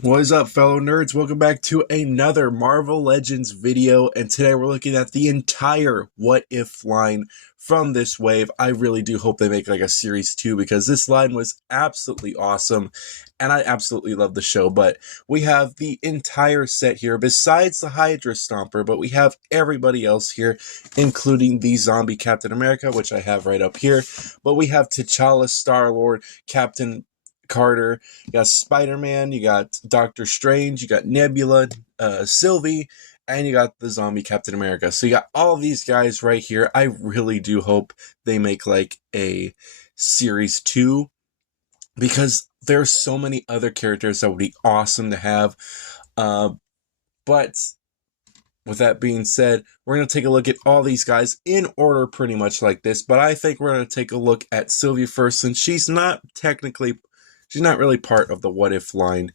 What is up, fellow nerds? Welcome back to another Marvel Legends video, and today we're looking at the entire What If line from this wave. I really do hope they make like a series 2 because this line was absolutely awesome, and I absolutely love the show. But we have the entire set here, besides the Hydra Stomper, but we have everybody else here, including the zombie Captain America, which I have right up here. But we have T'Challa, Star-Lord, Captain Carter, you got SpiderMan, you got Doctor Strange, you got Nebula, Sylvia, and you got the zombie Captain America. So you got all these guys right here. I really do hope they make like a series 2 because there's so many other characters that would be awesome to have. But with that being said, we're going to take a look at all these guys in order pretty much like this. But I think we're going to take a look at Sylvia first, since she's not really part of the What If line.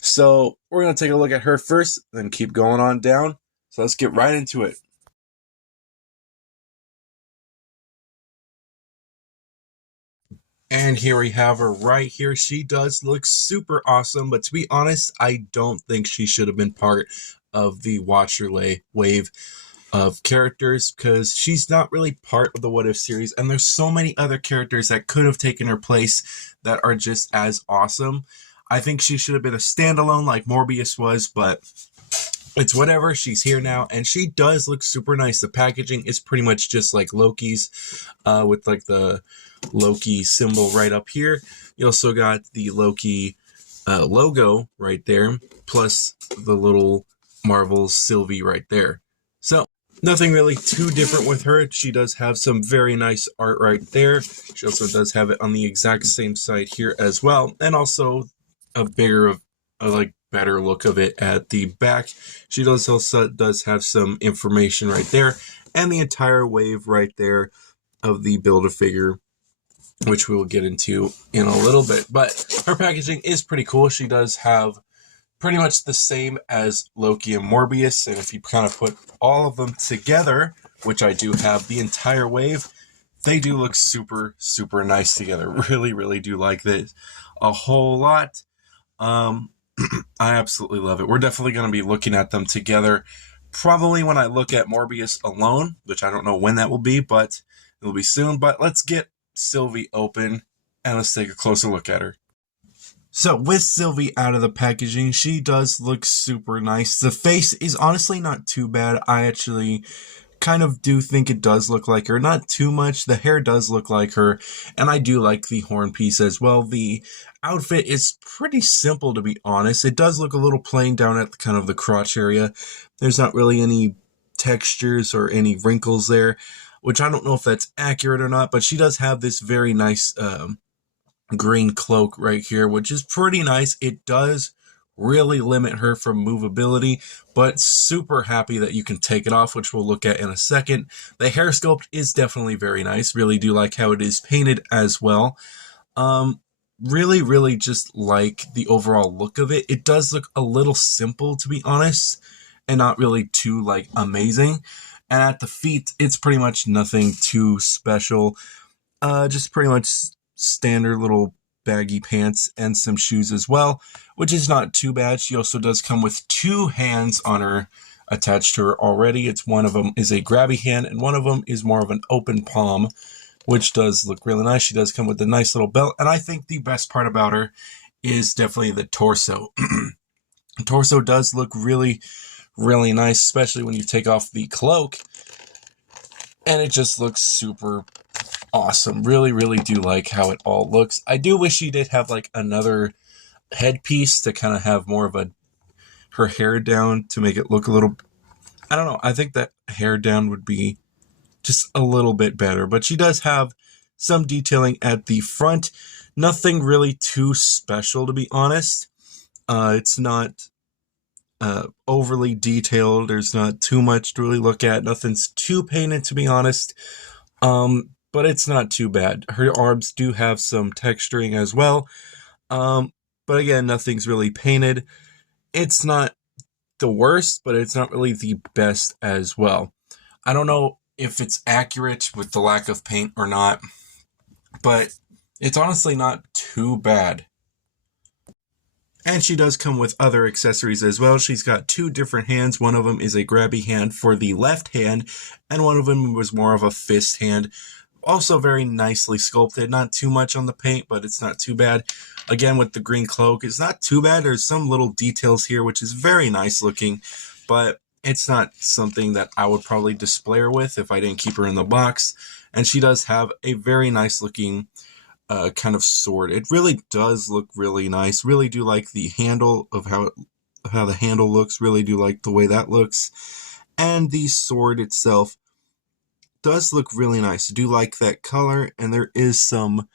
So we're going to take a look at her first, then keep going on down. So let's get right into it. And here we have her right here. She does look super awesome, but to be honest, I don't think she should have been part of the Watcher wave of characters, because she's not really part of the What If series, and there's so many other characters that could have taken her place that are just as awesome. I think she should have been a standalone like Morbius was, but it's whatever. She's here now, and she does look super nice. The packaging is pretty much just like Loki's, with like the Loki symbol right up here. You also got the Loki logo right there, plus the little Marvel Sylvie right there. So nothing really too different with her. She does have some very nice art right there. She also does have it on the exact same side here as well, and also a better look of it at the back. She also does have some information right there, and the entire wave right there of the Build-A-Figure, which we will get into in a little bit. But her packaging is pretty cool. She does have pretty much the same as Loki and Morbius, and if you kind of put all of them together, which I do have the entire wave, they do look super, super nice together. Really, really do like this a whole lot. I absolutely love it. We're definitely going to be looking at them together, probably when I look at Morbius alone, which I don't know when that will be, but it'll be soon. But let's get Sylvie open, and let's take a closer look at her. So with Sylvie out of the packaging, she does look super nice. The face is honestly not too bad. I actually kind of do think it does look like her. Not too much. The hair does look like her, and I do like the horn piece as well. The outfit is pretty simple, to be honest. It does look a little plain down at kind of the crotch area. There's not really any textures or any wrinkles there, which I don't know if that's accurate or not, but she does have this very nice green cloak right here, which is pretty nice. It does really limit her from movability, but super happy that you can take it off, which we'll look at in a second. The hair sculpt is definitely very nice. Really do like how it is painted as well. Really, really just like the overall look of it. It does look a little simple, to be honest, and not really too like amazing. And at the feet, it's pretty much nothing too special. Just pretty much standard little baggy pants and some shoes as well, which is not too bad. She also does come with 2 hands on her attached to her already. It's one of them is a grabby hand, and one of them is more of an open palm, which does look really nice. She does come with a nice little belt, and I think the best part about her is definitely the torso. The torso does look really, really nice, especially when you take off the cloak, and it just looks super awesome. Really, really do like how it all looks. I do wish she did have like another headpiece to kind of have more of her hair down to make it look a little, I don't know. I think that hair down would be just a little bit better, but she does have some detailing at the front. Nothing really too special, to be honest. It's not overly detailed. There's not too much to really look at. Nothing's too painted, to be honest. But it's not too bad. Her arms do have some texturing as well. But again, nothing's really painted. It's not the worst, but it's not really the best as well. I don't know if it's accurate with the lack of paint or not, but it's honestly not too bad. And she does come with other accessories as well. She's got 2 different hands. One of them is a grabby hand for the left hand, and one of them was more of a fist hand. Also very nicely sculpted. Not too much on the paint, but it's not too bad. Again, with the green cloak, it's not too bad. There's some little details here, which is very nice looking, but it's not something that I would probably display her with if I didn't keep her in the box. And she does have a very nice looking kind of sword. It really does look really nice. Really do like the handle of how the handle looks. Really do like the way that looks. And the sword itself does look really nice. I do like that color, and there is some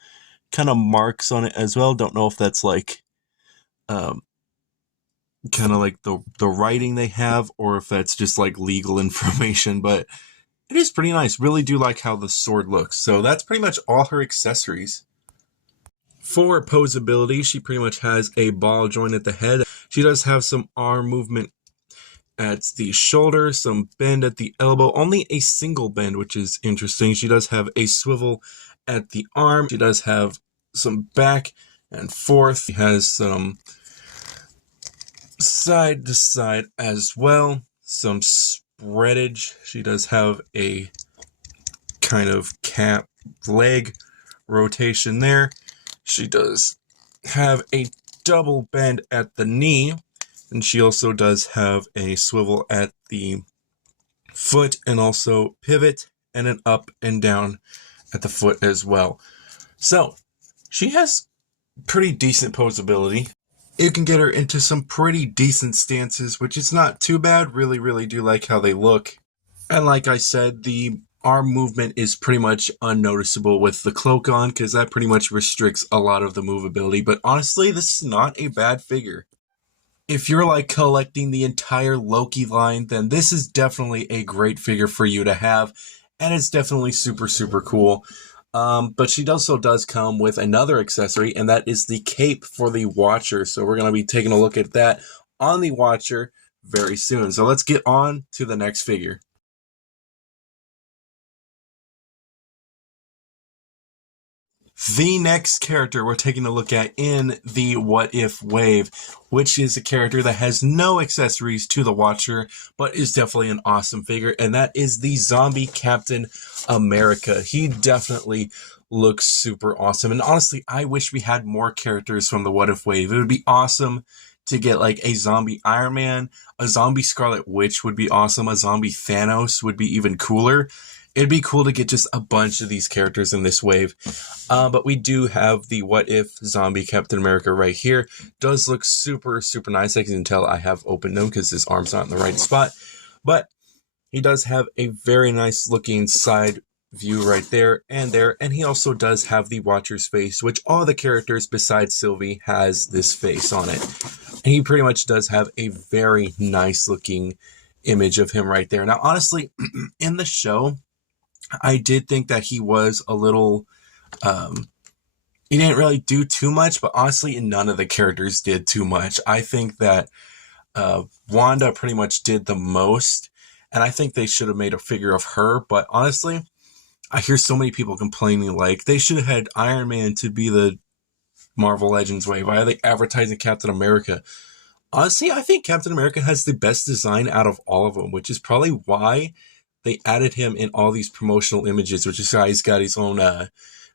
kind of marks on it as well. Don't know if that's like kind of like the writing they have, or if that's just like legal information, but it is pretty nice. Really do like how the sword looks. So that's pretty much all her accessories. For posability, she pretty much has a ball joint at the head. She does have some arm movement at the shoulder, some bend at the elbow, only a single bend, which is interesting. She does have a swivel at the arm. She does have some back and forth. She has some side to side as well, some spreadage. She does have a kind of cat leg rotation there. She does have a double bend at the knee, and she also does have a swivel at the foot, and also pivot and an up and down at the foot as well. So she has pretty decent posability. You can get her into some pretty decent stances, which is not too bad. Really do like how they look. And like I said, the arm movement is pretty much unnoticeable with the cloak on, because that pretty much restricts a lot of the movability. But honestly, this is not a bad figure. If you're like collecting the entire Loki line, then this is definitely a great figure for you to have, and it's definitely super cool. But she also does come with another accessory, and that is the cape for the Watcher. So we're going to be taking a look at that on the Watcher very soon. So let's get on to the next figure. The next character we're taking a look at in the What If wave, which is a character that has no accessories to the Watcher, but is definitely an awesome figure, and that is the Zombie Captain America. He definitely looks super awesome, and honestly, I wish we had more characters from the What If wave. It would be awesome to get like a zombie Iron Man, a zombie Scarlet Witch would be awesome, a zombie Thanos would be even cooler. It'd be cool to get just a bunch of these characters in this wave. But we do have the What If Zombie Captain America right here. Does look super nice. I can tell I have opened him because his arm's not in the right spot. But he does have a very nice looking side view right there. And he also does have the Watcher's face, which all the characters besides Sylvie has this face on it. And he pretty much does have a very nice looking image of him right there. Now, honestly, in the show, I did think that he was a little, he didn't really do too much, but honestly, none of the characters did too much. I think that Wanda pretty much did the most, and I think they should have made a figure of her, but honestly, I hear so many people complaining, like, they should have had Iron Man to be the Marvel Legends wave. Why are they advertising Captain America? Honestly, I think Captain America has the best design out of all of them, which is probably why they added him in all these promotional images, which is why he's got his own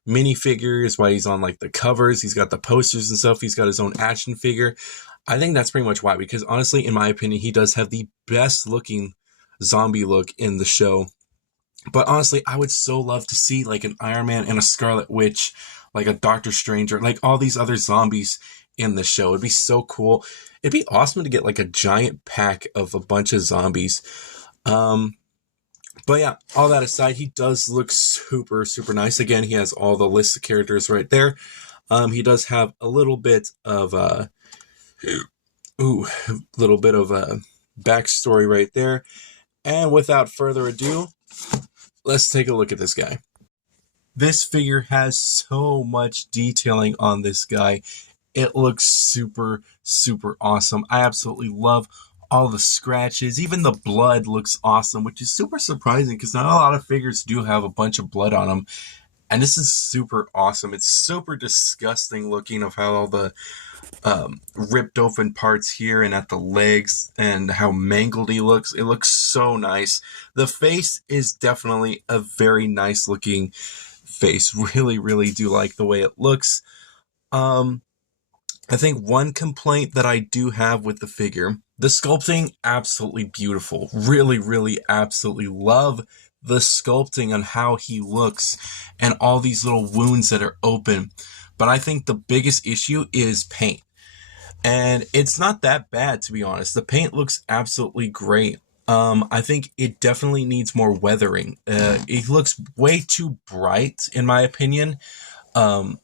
minifigures, why he's on like the covers, he's got the posters and stuff, he's got his own action figure. I think that's pretty much why, because honestly, in my opinion, he does have the best looking zombie look in the show. But honestly, I would so love to see like an Iron Man and a Scarlet Witch, like a Doctor Stranger, like all these other zombies in the show. It'd be so cool. It'd be awesome to get like a giant pack of a bunch of zombies. But yeah, all that aside, he does look super nice. Again, he has all the list of characters right there. He does have a little bit of a backstory right there. And without further ado, let's take a look at this guy. This figure has so much detailing on this guy. It looks super awesome. I absolutely love all the scratches. Even the blood looks awesome, which is super surprising because not a lot of figures do have a bunch of blood on them. And this is super awesome. It's super disgusting looking of how all the ripped open parts here and at the legs and how mangled he looks. It looks so nice. The face is definitely a very nice looking face. Really, really do like the way it looks. I think one complaint that I do have with the figure, the sculpting, absolutely beautiful. Really, really, absolutely love the sculpting on how he looks and all these little wounds that are open. But I think the biggest issue is paint. And it's not that bad, to be honest. The paint looks absolutely great. I think it definitely needs more weathering. It looks way too bright, in my opinion. Other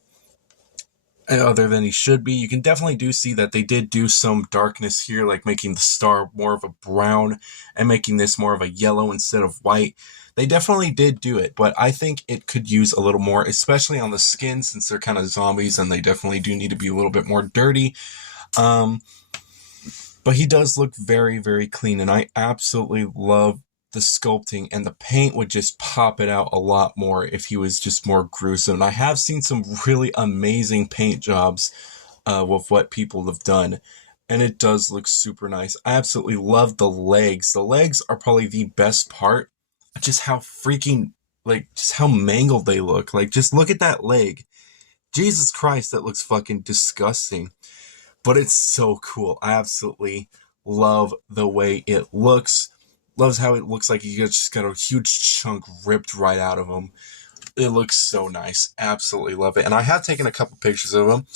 than he should be. You can definitely do see that they did do some darkness here, like making the star more of a brown and making this more of a yellow instead of white. They definitely did do it, but I think it could use a little more, especially on the skin, since they're kind of zombies and they definitely do need to be a little bit more dirty. But he does look very, very clean, and I absolutely love the sculpting, and the paint would just pop it out a lot more if he was just more gruesome. And I have seen some really amazing paint jobs with what people have done, and it does look super nice. I absolutely love the legs. The legs are probably the best part. Just how freaking, like, just how mangled they look. Like, just look at that leg. Jesus Christ, that looks fucking disgusting. But it's so cool. I absolutely love the way it looks. Loves how it looks like he just got a huge chunk ripped right out of him. It looks so nice. Absolutely love it. And I have taken a couple pictures of him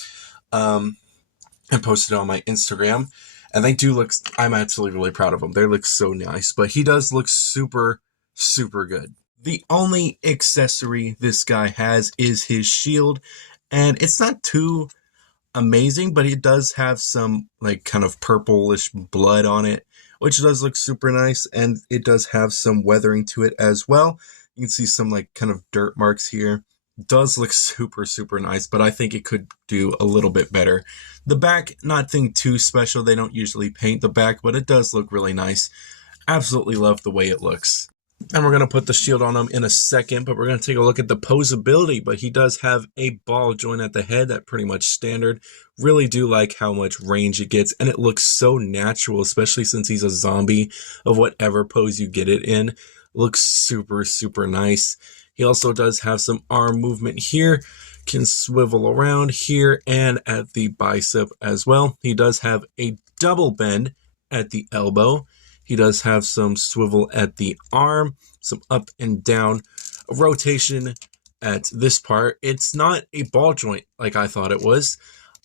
and posted it on my Instagram. And they do look, I'm actually really proud of them. They look so nice. But he does look super, super good. The only accessory this guy has is his shield. And it's not too amazing, but it does have some like kind of purplish blood on it, which does look super nice, and it does have some weathering to it as well. You can see some like kind of dirt marks here. It does look super, super nice, but I think it could do a little bit better. The back, nothing too special. They don't usually paint the back, but it does look really nice. Absolutely love the way it looks. And we're going to put the shield on him in a second, but we're going to take a look at the posability. But he does have a ball joint at the head, that pretty much standard. Really do like how much range it gets, and it looks so natural, especially since he's a zombie of whatever pose you get it in. Looks super, super nice. He also does have some arm movement here, can swivel around here and at the bicep as well. He does have a double bend at the elbow. He does have some swivel at the arm, some up and down rotation at this part. It's not a ball joint like I thought it was.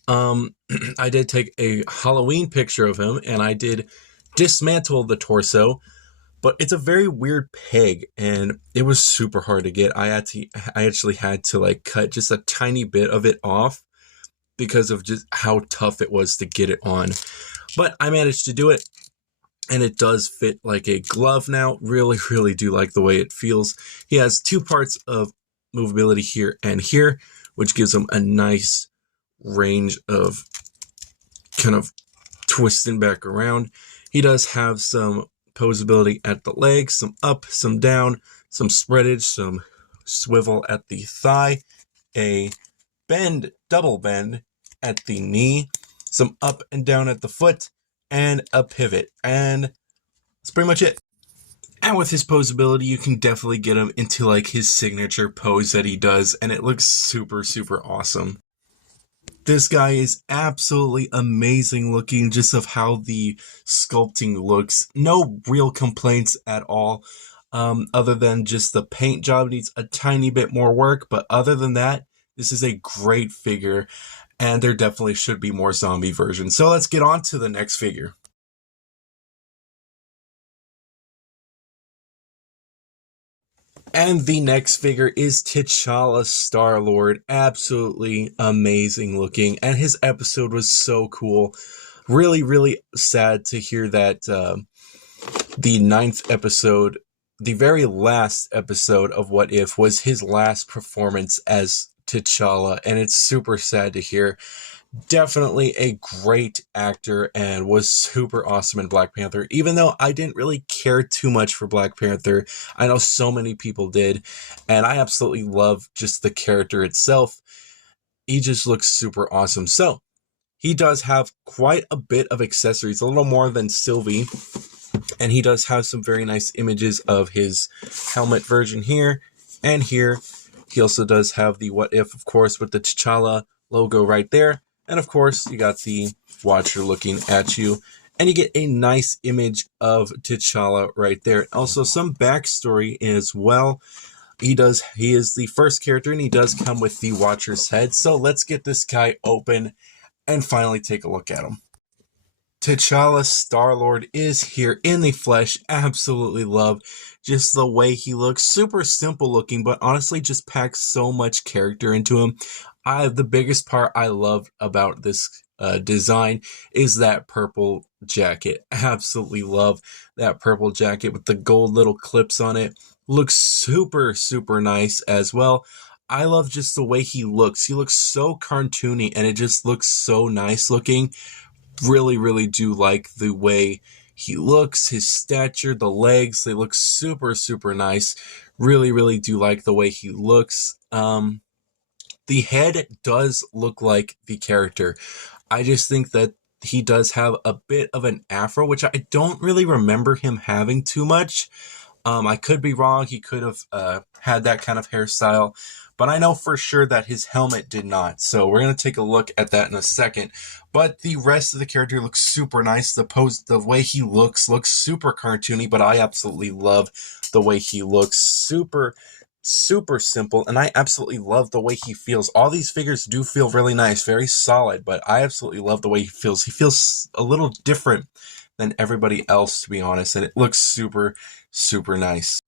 I did take a Halloween picture of him, and I did dismantle the torso, but it's a very weird peg, and it was super hard to get. I actually had to like cut just a tiny bit of it off because of just how tough it was to get it on. But I managed to do it. And it does fit like a glove now. Really, really do like the way it feels. He has two parts of movability here and here, which gives him a nice range of kind of twisting back around. He does have some posability at the legs, some up, some down, some spreadage, some swivel at the thigh, a bend, double bend at the knee, some up and down at the foot, and a pivot, and that's pretty much it. And with his posability, you can definitely get him into like his signature pose that he does, and it looks super, super awesome. This guy is absolutely amazing looking, just of how the sculpting looks. No real complaints at all, other than just the paint job needs a tiny bit more work, but other than that, this is a great figure. And there definitely should be more zombie versions. So let's get on to the next figure. And the next figure is TChalla Star-Lord. Absolutely amazing looking. And his episode was so cool. Really, really sad to hear that the 9th episode, the very last episode of What If, was his last performance as TChalla, and it's super sad to hear. Definitely a great actor and was super awesome in Black Panther. Even though I didn't really care too much for Black Panther, I know so many people did, and I absolutely love just the character itself. He just looks super awesome. So, he does have quite a bit of accessories, a little more than Sylvie, and he does have some very nice images of his helmet version here and here. He also does have the What If, of course, with the TChalla logo right there. And of course, you got the Watcher looking at you. And you get a nice image of TChalla right there. Also, some backstory as well. He is the first character, and he does come with the Watcher's head. So let's get this guy open and finally take a look at him. T'Challa Star-Lord is here in the flesh. Absolutely love just the way he looks. Super simple looking, but honestly just packs so much character into him. The biggest part I love about this design is that purple jacket. Absolutely love that purple jacket with the gold little clips on it. Looks super, super nice as well. I love just the way he looks. He looks so cartoony, and it just looks so nice looking. Really, really do like the way he looks, his stature, the legs, they look super, super nice. Really, really do like the way he looks. The head does look like the character. I just think that he does have a bit of an afro, which I don't really remember him having too much. I could be wrong. He could have had that kind of hairstyle, but I know for sure that his helmet did not. So we're going to take a look at that in a second. But the rest of the character looks super nice. The way he looks super cartoony, but I absolutely love the way he looks. Super, super simple, and I absolutely love the way he feels. All these figures do feel really nice, very solid, but I absolutely love the way he feels. He feels a little different than everybody else, to be honest, and it looks super, super nice.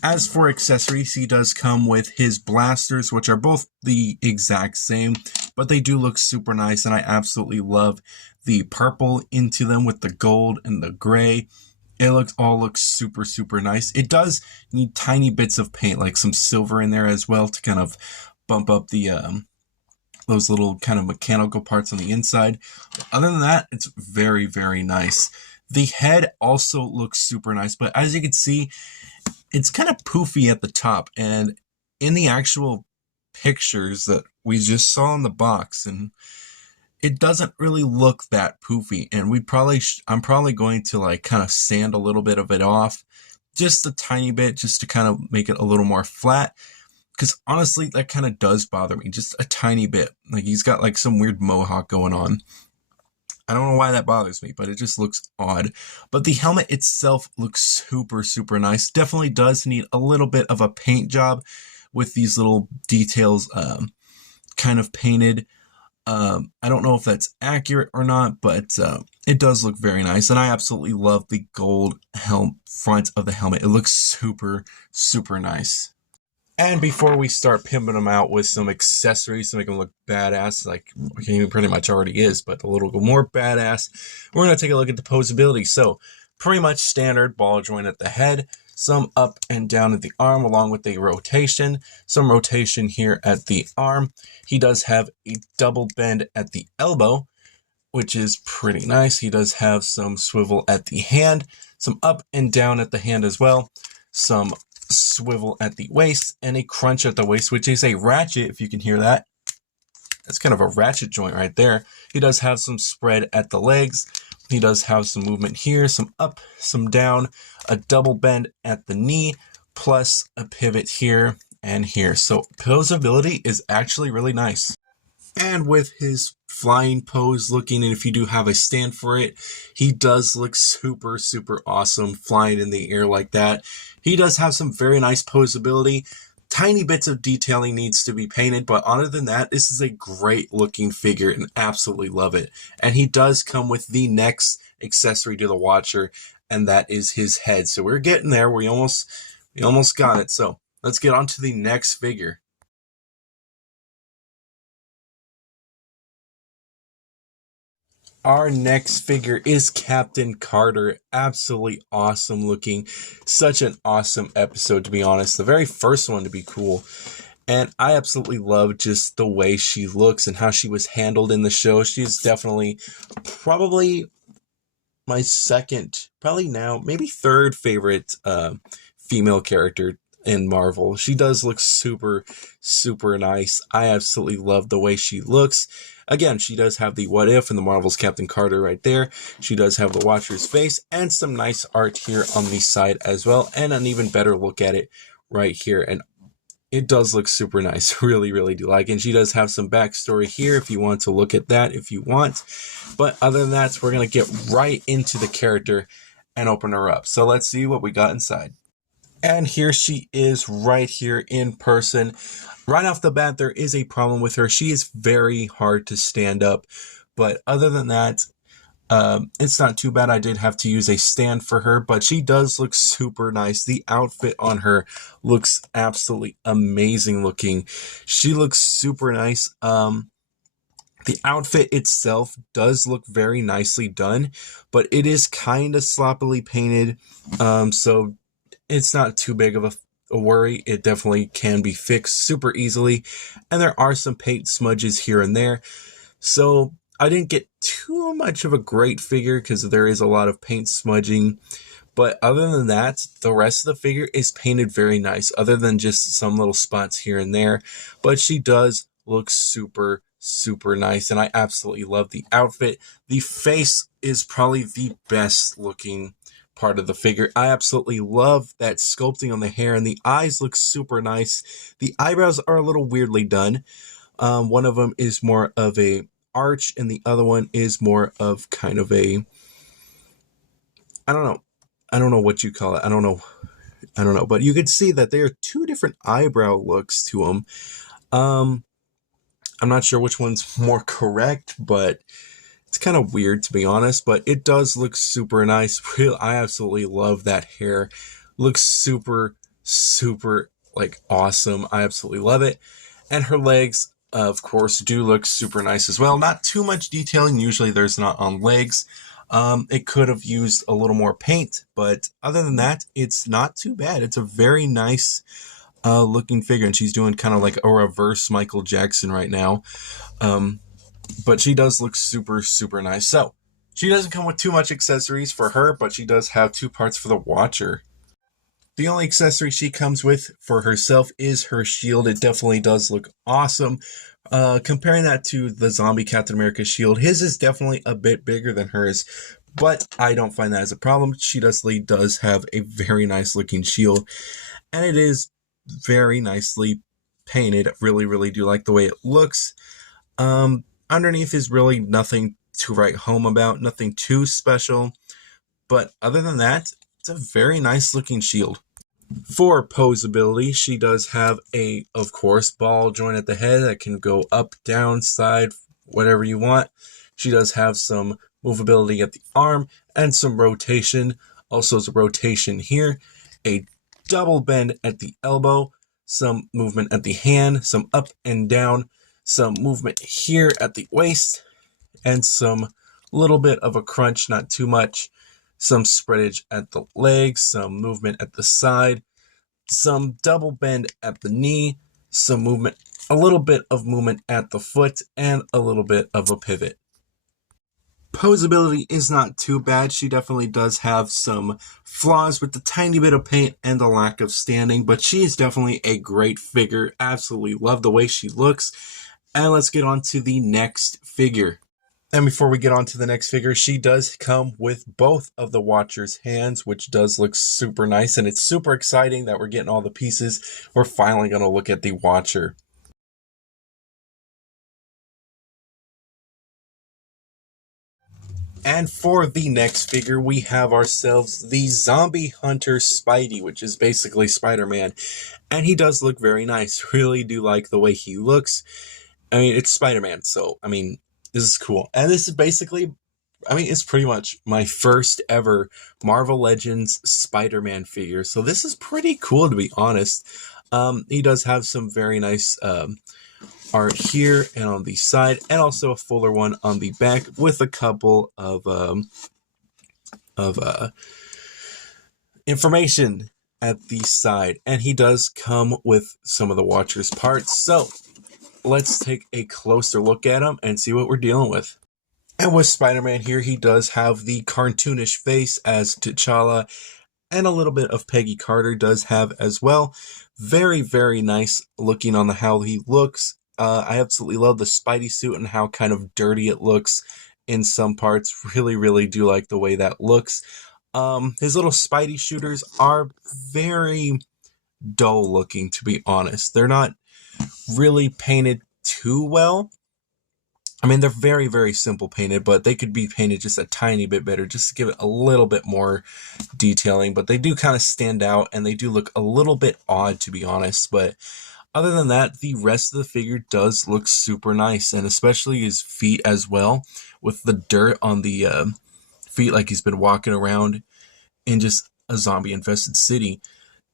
As for accessories, he does come with his blasters, which are both the exact same, but they do look super nice, and I absolutely love the purple into them with the gold and the gray. It all looks super, super nice. It does need tiny bits of paint, like some silver in there as well, to kind of bump up the those little kind of mechanical parts on the inside. Other than that, it's very, very nice. The head also looks super nice, but as you can see, it's kind of poofy at the top, and in the actual pictures that we just saw in the box, and it doesn't really look that poofy, and I'm probably going to like kind of sand a little bit of it off, just a tiny bit, just to kind of make it a little more flat, because honestly, that kind of does bother me, just a tiny bit. Like, he's got like some weird mohawk going on. I don't know why that bothers me, but it just looks odd. But the helmet itself looks super, super nice. Definitely does need a little bit of a paint job with these little details kind of painted. I don't know if that's accurate or not, but it does look very nice. And I absolutely love the gold front of the helmet. It looks super, super nice. And before we start pimping them out with some accessories to make them look badass, like he pretty much already is, but a little bit more badass, we're going to take a look at the posability. So, pretty much standard ball joint at the head, some up and down at the arm, along with a rotation, some rotation here at the arm. He does have a double bend at the elbow, which is pretty nice. He does have some swivel at the hand, some up and down at the hand as well, some swivel at the waist, and a crunch at the waist, which is a ratchet, if you can hear that. That's kind of a ratchet joint right there. He does have some spread at the legs. He does have some movement here, some up, some down, a double bend at the knee, plus a pivot here and here. So posability is actually really nice. And with his flying pose looking, and if you do have a stand for it, he does look super, super awesome flying in the air like that. He does have some very nice posability. Tiny bits of detailing needs to be painted, but other than that, this is a great looking figure and absolutely love it. And he does come with the next accessory to the Watcher, and that is his head. So we're getting there. We almost got it. So let's get on to the next figure. Our next figure is Captain Carter. Absolutely awesome looking. Such an awesome episode, to be honest. The very first one to be cool. And I absolutely love just the way she looks and how she was handled in the show. She's definitely probably my second, probably now, maybe third favorite female character in Marvel. She does look super, super nice. I absolutely love the way she looks. Again, she does have the What If and the Marvel's Captain Carter right there. She does have the Watcher's face and some nice art here on the side as well, and an even better look at it right here. And it does look super nice. Really, really do like it. And she does have some backstory here if you want to look at that if you want. But other than that, we're going to get right into the character and open her up. So let's see what we got inside. And here she is right here in person. Right off the bat, there is a problem with her. She is very hard to stand up. But other than that, it's not too bad. I did have to use a stand for her, but she does look super nice. The outfit on her looks absolutely amazing looking. She looks super nice. The outfit itself does look very nicely done, but it is kind of sloppily painted. So it's not too big of a worry. It definitely can be fixed super easily. And there are some paint smudges here and there. So I didn't get too much of a great figure because there is a lot of paint smudging. But other than that, the rest of the figure is painted very nice, other than just some little spots here and there. But she does look super, super nice, and I absolutely love the outfit. The face is probably the best looking part of the figure. I absolutely love that sculpting on the hair, and the eyes look super nice. The eyebrows are a little weirdly done. One of them is more of a arch, and the other one is more of kind of a, I don't know what you call it. I don't know, but you could see that there are two different eyebrow looks to them. I'm not sure which one's more correct, but it's kind of weird to be honest, but it does look super nice. I absolutely love that hair. Looks super, super like awesome. I absolutely love it. And her legs, of course, do look super nice as well. Not too much detailing. Usually there's not on legs. It could have used a little more paint, but other than that, it's not too bad. It's a very nice looking figure, and she's doing kind of like a reverse Michael Jackson right now. But she does look super, super nice. So she doesn't come with too much accessories for her, but she does have two parts for the Watcher. The only accessory she comes with for herself is her shield. It definitely does look awesome. Comparing that to the zombie Captain America shield, his is definitely a bit bigger than hers, but I don't find that as a problem. She definitely does have a very nice looking shield, and it is very nicely painted. I really, really do like the way it looks. Underneath is really nothing to write home about, nothing too special, but other than that, it's a very nice looking shield. For posability, she does have a, of course, ball joint at the head that can go up, down, side, whatever you want. She does have some movability at the arm and some rotation. Also, some rotation here, a double bend at the elbow, some movement at the hand, some up and down, some movement here at the waist, and some little bit of a crunch, not too much. Some spreadage at the legs, some movement at the side, some double bend at the knee, some movement, a little bit of movement at the foot, and a little bit of a pivot. Posability is not too bad. She definitely does have some flaws with the tiny bit of paint and the lack of standing, but she is definitely a great figure. Absolutely love the way she looks. And let's get on to the next figure. And before we get on to the next figure, she does come with both of the Watcher's hands, which does look super nice. And it's super exciting that we're getting all the pieces. We're finally going to look at the Watcher. And for the next figure, we have ourselves the Zombie Hunter Spidey, which is basically Spider-Man. And he does look very nice. Really do like the way he looks. I mean, it's Spider-Man, so, I mean, this is cool. And this is basically, I mean, it's pretty much my first ever Marvel Legends Spider-Man figure. So this is pretty cool, to be honest. He does have some very nice art here and on the side, and also a fuller one on the back with a couple of information at the side, and he does come with some of the Watcher's parts. So let's take a closer look at him and see what we're dealing with. And with Spider-Man here, he does have the cartoonish face as TChalla, and a little bit of Peggy Carter does have as well. Very, very nice looking on how he looks. I absolutely love the Spidey suit and how kind of dirty it looks in some parts. Really, really do like the way that looks. His little Spidey shooters are very dull looking, to be honest. They're not really painted too well. I mean, they're very, very simple painted, but they could be painted just a tiny bit better, just to give it a little bit more detailing. But they do kind of stand out, and they do look a little bit odd, to be honest. But other than that, the rest of the figure does look super nice, and especially his feet as well, with the dirt on the feet like he's been walking around in just a zombie-infested city.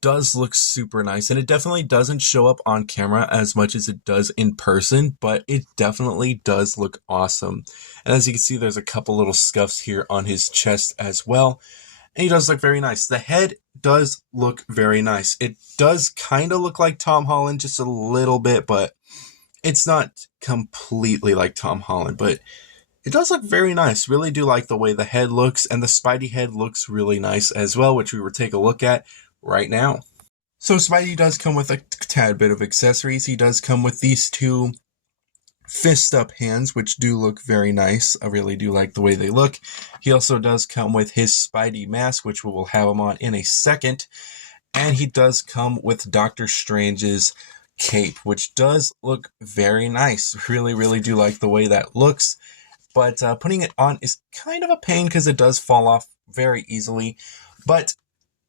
Does look super nice, and it definitely doesn't show up on camera as much as it does in person, but it definitely does look awesome. And as you can see, there's a couple little scuffs here on his chest as well, and he does look very nice. The head does look very nice. It does kind of look like Tom Holland just a little bit, but it's not completely like Tom Holland, but it does look very nice. Really do like the way the head looks, and the Spidey head looks really nice as well, which we will take a look at right now. So Spidey does come with a tad bit of accessories. He does come with these two fist up hands, which do look very nice. I really do like the way they look. He also does come with his Spidey mask, which we will have him on in a second. And he does come with Doctor Strange's cape, which does look very nice. Really, really do like the way that looks. But putting it on is kind of a pain because it does fall off very easily. But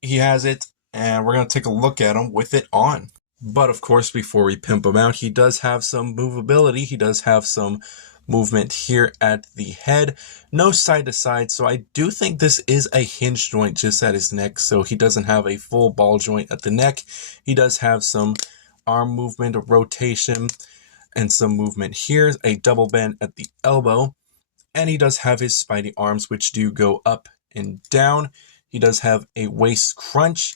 he has it, and we're going to take a look at him with it on. But of course, before we pimp him out, he does have some movability. He does have some movement here at the head. No side to side, so I do think this is a hinge joint just at his neck, so he doesn't have a full ball joint at the neck. He does have some arm movement, a rotation, and some movement here, a double bend at the elbow. And he does have his Spidey arms, which do go up and down. He does have a waist crunch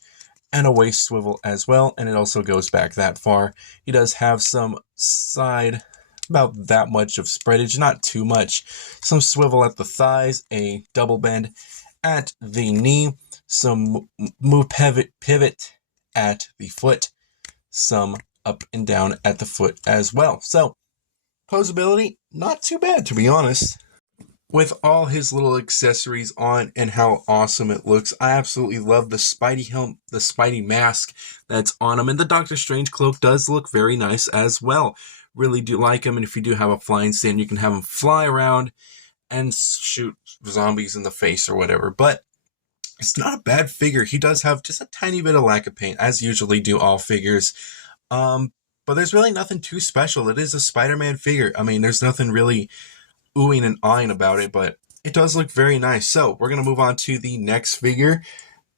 and a waist swivel as well, and it also goes back that far. He does have some side, about that much of spreadage, not too much. Some swivel at the thighs, a double bend at the knee, some pivot at the foot, some up and down at the foot as well. So, posability, not too bad, to be honest. With all his little accessories on and how awesome it looks, I absolutely love the Spidey helmet, the Spidey mask that's on him, and the Doctor Strange cloak does look very nice as well. Really do like him, and if you do have a flying stand, you can have him fly around and shoot zombies in the face or whatever. But it's not a bad figure. He does have just a tiny bit of lack of paint, as usually do all figures. But there's really nothing too special. It is a Spider-Man figure. I mean, there's nothing really oohing and eyeing about it, but it does look very nice. So we're going to move on to the next figure,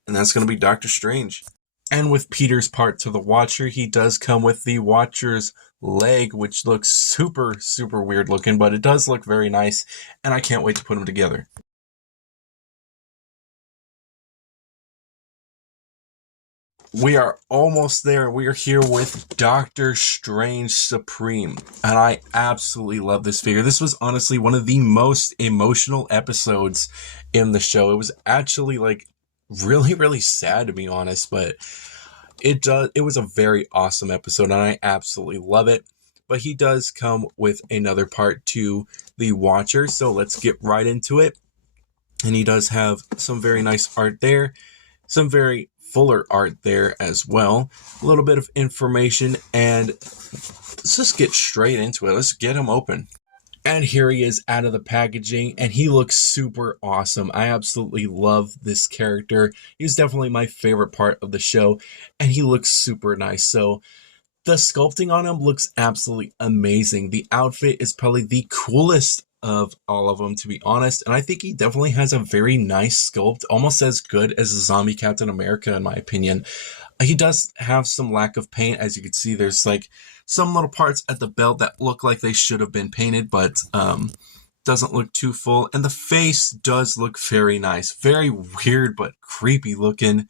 and that's going to be Doctor Strange. And with Peter's part to the Watcher, he does come with the Watcher's leg, which looks super, super weird looking, but it does look very nice, and I can't wait to put them together. We are almost there. We are here with Doctor Strange Supreme, and I absolutely love this figure. This was honestly one of the most emotional episodes in the show. It was actually like really, really sad, to be honest, but it was a very awesome episode, and I absolutely love it. But he does come with another part to the Watcher, so let's get right into it. And he does have some very nice art there, some very fuller art there as well, a little bit of information, and let's just get straight into it. Let's get him open. And here he is out of the packaging, and he looks super awesome. I absolutely love this character. He's definitely my favorite part of the show, and he looks super nice. So the sculpting on him looks absolutely amazing. The outfit is probably the coolest of all of them, to be honest, and I think he definitely has a very nice sculpt, almost as good as a zombie Captain America in my opinion. He does have some lack of paint. As you can see, there's like some little parts at the belt that look like they should have been painted, but doesn't look too full, and the face does look very nice, very weird but creepy looking.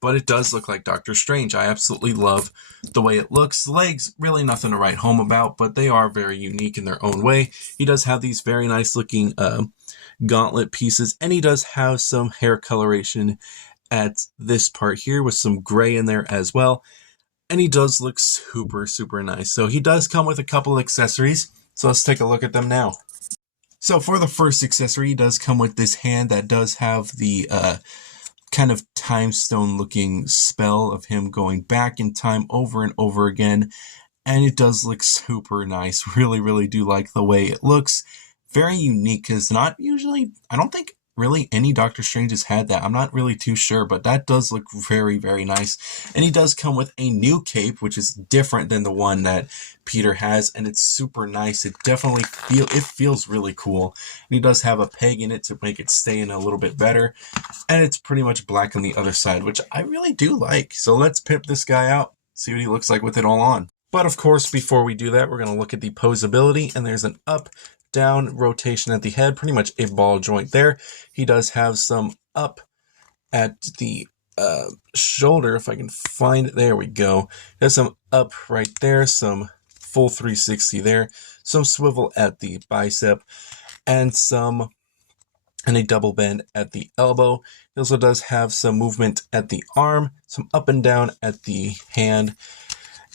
but it does look like Doctor Strange. I absolutely love the way it looks. The legs, really nothing to write home about, but they are very unique in their own way. He does have these very nice looking gauntlet pieces, and he does have some hair coloration at this part here with some gray in there as well. And he does look super, super nice. So he does come with a couple of accessories. So let's take a look at them now. So for the first accessory, he does come with this hand that does have the kind of time stone looking spell of him going back in time over and over again. And it does look super nice. Really, really do like the way it looks. Very unique, because not usually, I don't think really any Doctor Strange has had that. I'm not really too sure, but that does look very, very nice. And he does come with a new cape, which is different than the one that Peter has, and it's super nice. It definitely feels really cool. And he does have a peg in it to make it stay in a little bit better. And it's pretty much black on the other side, which I really do like. So let's pimp this guy out, see what he looks like with it all on. But of course, before we do that, we're going to look at the posability, and there's an up, down rotation at the head, pretty much a ball joint there. He does have some up at the shoulder, if I can find it. There we go. There's some up right there, some full 360 there, some swivel at the bicep, and a double bend at the elbow. He also does have some movement at the arm, some up and down at the hand,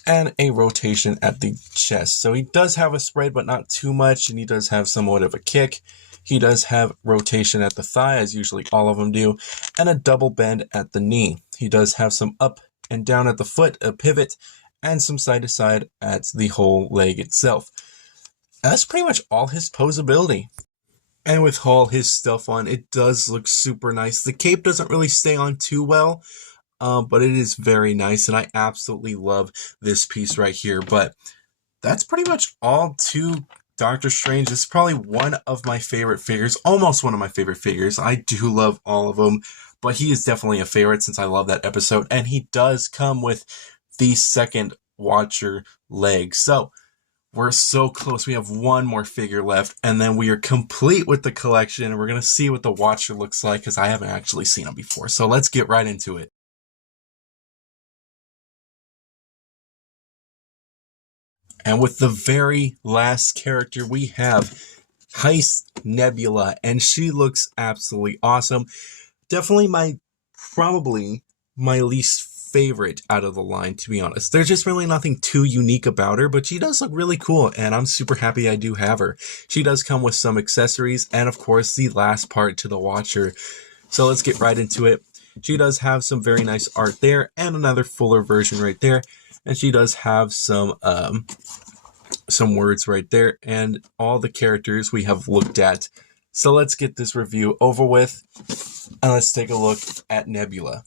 and a rotation at the chest. So he does have a spread, but not too much, and he does have somewhat of a kick. He does have rotation at the thigh, as usually all of them do, and a double bend at the knee. He does have some up and down at the foot, a pivot, and some side to side at the whole leg itself. That's pretty much all his posability. And with all his stuff on, it does look super nice. The cape doesn't really stay on too well, but it is very nice, and I absolutely love this piece right here. But that's pretty much all to Doctor Strange. This is probably one of my favorite figures, almost one of my favorite figures. I do love all of them, but he is definitely a favorite since I love that episode, and he does come with the second Watcher leg. So we're so close. We have one more figure left, and then we are complete with the collection. We're going to see what the Watcher looks like, because I haven't actually seen him before. So let's get right into it. And with the very last character, we have Heist Nebula, and she looks absolutely awesome. Definitely probably my least favorite out of the line, to be honest. There's just really nothing too unique about her, but she does look really cool, and I'm super happy I do have her. She does come with some accessories, and of course, the last part to the Watcher. So let's get right into it. She does have some very nice art there, and another fuller version right there. And she does have some words right there, and all the characters we have looked at. So let's get this review over with, and let's take a look at Nebula.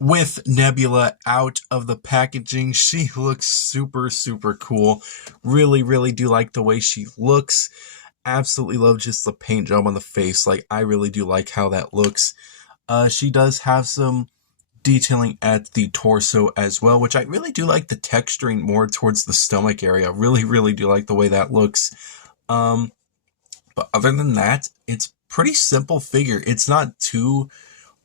With Nebula out of the packaging, she looks super, super cool. Really, really do like the way she looks. Absolutely love just the paint job on the face. Like, I really do like how that looks. She does have some detailing at the torso as well, which I really do like the texturing more towards the stomach area. Really, really do like the way that looks. But other than that, it's pretty simple figure. It's not too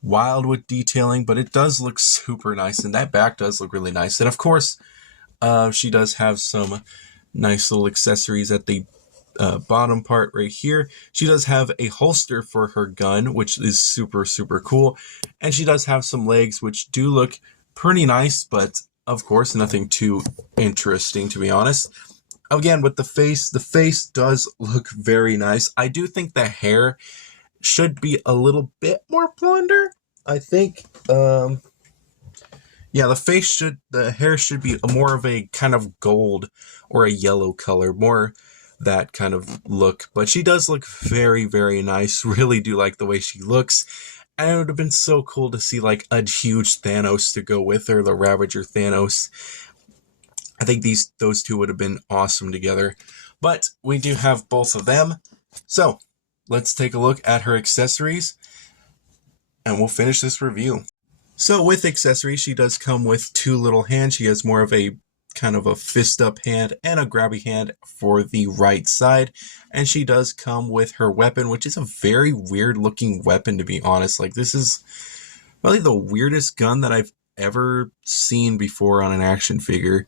wild with detailing, but it does look super nice, and that back does look really nice. And of course, she does have some nice little accessories at the bottom part right here. She does have a holster for her gun, which is super, super cool. And she does have some legs, which do look pretty nice, but of course, nothing too interesting, to be honest. Again, with the face does look very nice. I do think the hair should be a little bit more blonder. I think, yeah, the hair should be more of a kind of gold or a yellow color, more that kind of look. But she does look very, very nice. Really do like the way she looks. And it would have been so cool to see like a huge Thanos to go with her, the Ravager Thanos. I think those two would have been awesome together. But we do have both of them. So let's take a look at her accessories, and we'll finish this review. So with accessories, she does come with two little hands. She has more of a kind of a fist up hand and a grabby hand for the right side. And she does come with her weapon, which is a very weird looking weapon, to be honest. Like, this is Probably the weirdest gun that I've ever seen before on an action figure.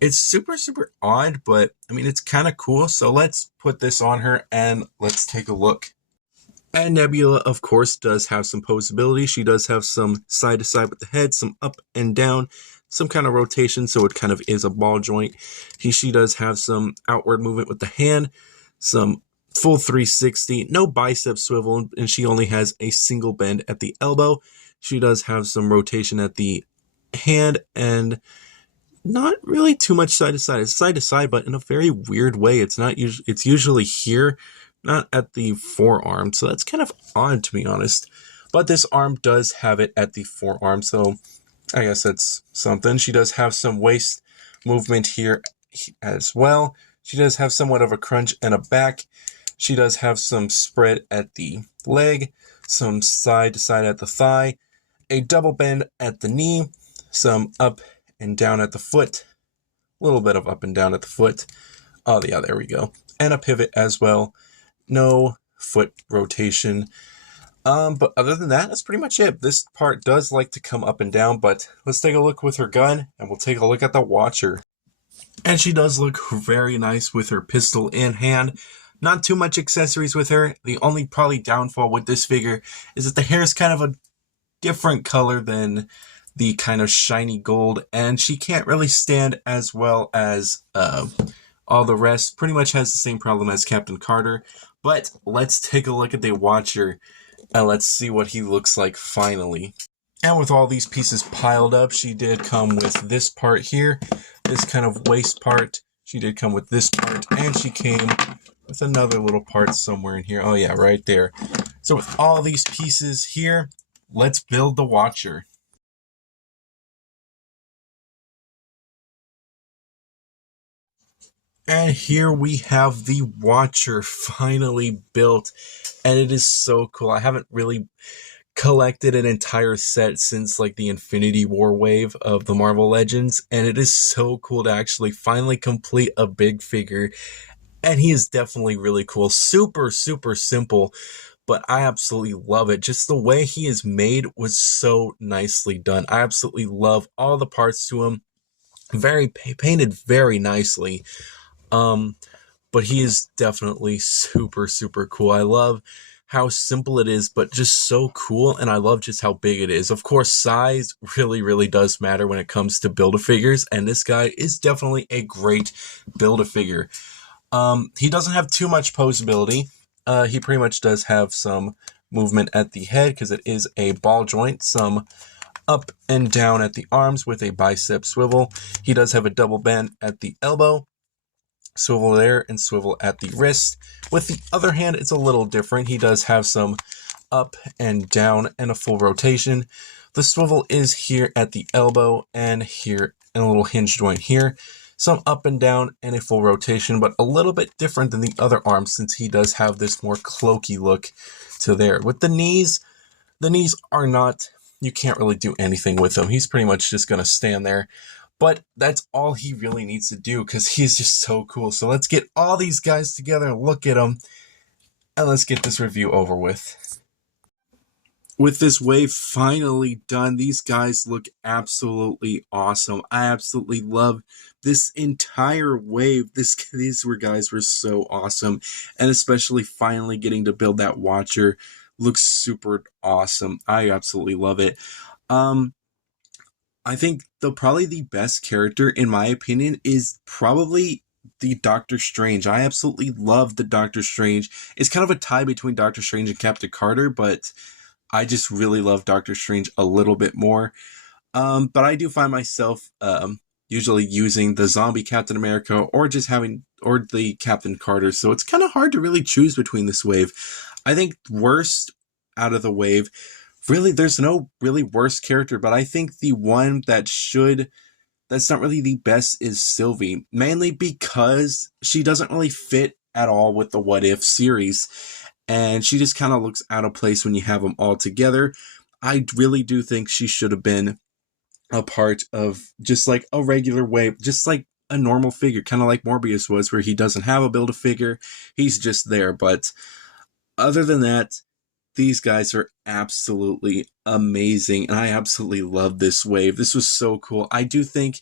It's super, super odd, but I mean, it's kind of cool. So let's put this on her and let's take a look. And Nebula, of course, does have some posability. She does have some side to side with the head, some up and down, some kind of rotation, so it kind of is a ball joint. She does have some outward movement with the hand, some full 360, no bicep swivel, and she only has a single bend at the elbow. She does have some rotation at the hand and not really too much side to side. It's side to side, but in a very weird way. It's not usually. It's usually here, not at the forearm. So that's kind of odd, to be honest. But this arm does have it at the forearm, so I guess that's something. She does have some waist movement here as well. She does have somewhat of a crunch and a back. She does have some spread at the leg, some side to side at the thigh, a double bend at the knee, some up and down at the foot, a little bit of up and down at the foot. Oh, yeah, there we go. And a pivot as well. No foot rotation. But other than that, that's pretty much it. This part does like to come up and down, but let's take a look with her gun, and we'll take a look at the Watcher. And she does look very nice with her pistol in hand. Not too much accessories with her. The only probably downfall with this figure is that the hair is kind of a different color than the kind of shiny gold, and she can't really stand as well as all the rest. Pretty much has the same problem as Captain Carter. But let's take a look at the Watcher, and let's see what he looks like finally. And with all these pieces piled up, she did come with this part here, this kind of waist part. She did come with this part, and she came with another little part somewhere in here. Oh yeah, right there. So with all these pieces here, let's build the Watcher. And here we have the Watcher finally built, and it is so cool. I haven't really collected an entire set since like the Infinity War wave of the Marvel Legends, and it is so cool to actually finally complete a big figure. And he is definitely really cool. Super, super simple, but I absolutely love it. Just the way he is made was so nicely done. I absolutely love all the parts to him. Very painted very nicely. But he is definitely super, super cool. I love how simple it is, but just so cool, and I love just how big it is. Of course, size really, really does matter when it comes to Build-A-Figures, and this guy is definitely a great Build-A-Figure. He doesn't have too much posability. He pretty much does have some movement at the head, because it is a ball joint, some up and down at the arms with a bicep swivel. He does have a double bend at the elbow, swivel there, and swivel at the wrist. With the other hand, it's a little different. He does have some up and down and a full rotation. The swivel is here at the elbow and here in a little hinge joint here. Some up and down and a full rotation, but a little bit different than the other arms since he does have this more cloaky look to there. With the knees are not, you can't really do anything with them. He's pretty much just going to stand there. But that's all he really needs to do because he's just so cool. So let's get all these guys together and look at them. And let's get this review over with. With this wave finally done, these guys look absolutely awesome. I absolutely love this entire wave. These guys were so awesome. And especially finally getting to build that Watcher looks super awesome. I absolutely love it. I think probably the best character, in my opinion, is probably the Doctor Strange. I absolutely love the Doctor Strange. It's kind of a tie between Doctor Strange and Captain Carter, but I just really love Doctor Strange a little bit more. But I do find myself usually using the zombie Captain America or the Captain Carter. So it's kind of hard to really choose between this wave. I think worst out of the wave, really, there's no really worst character, but I think the one that's not really the best is Sylvia, mainly because she doesn't really fit at all with the What If series, and she just kind of looks out of place when you have them all together. I really do think she should have been a part of just like a regular wave, just like a normal figure, kind of like Morbius was, where he doesn't have a Build-A-Figure, he's just there. But other than that, these guys are absolutely amazing, and I absolutely love this wave. This was so cool. I do think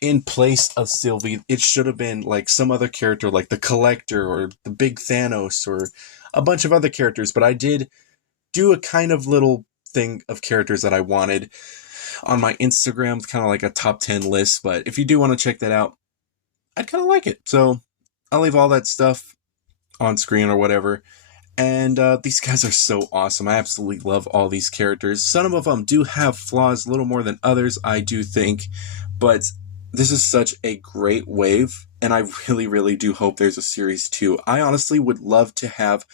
in place of Sylvie, it should have been like some other character, like the Collector or the Big Thanos or a bunch of other characters, but I did do a kind of little thing of characters that I wanted on my Instagram, kind of like a top 10 list, but if you do want to check that out, I'd kind of like it. So I'll leave all that stuff on screen or whatever. And these guys are so awesome. I absolutely love all these characters. Some of them do have flaws, a little more than others, I do think. But this is such a great wave, and I really, really do hope there's a series 2. I honestly would love to have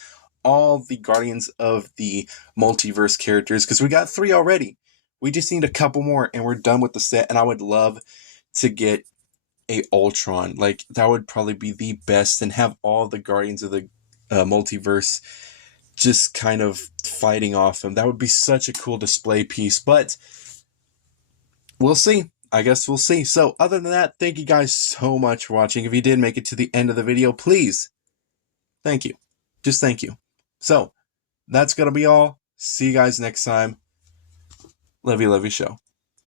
all the Guardians of the Multiverse characters, because we got 3 already. We just need a couple more, and we're done with the set, and I would love to get a Ultron. Like, that would probably be the best, and have all the Guardians of the multiverse just kind of fighting off him. That would be such a cool display piece, but we'll see. I guess we'll see. So other than that, thank you guys so much for watching. If you did make it to the end of the video, please, thank you. Just thank you. So that's going to be all. See you guys next time. Love you show.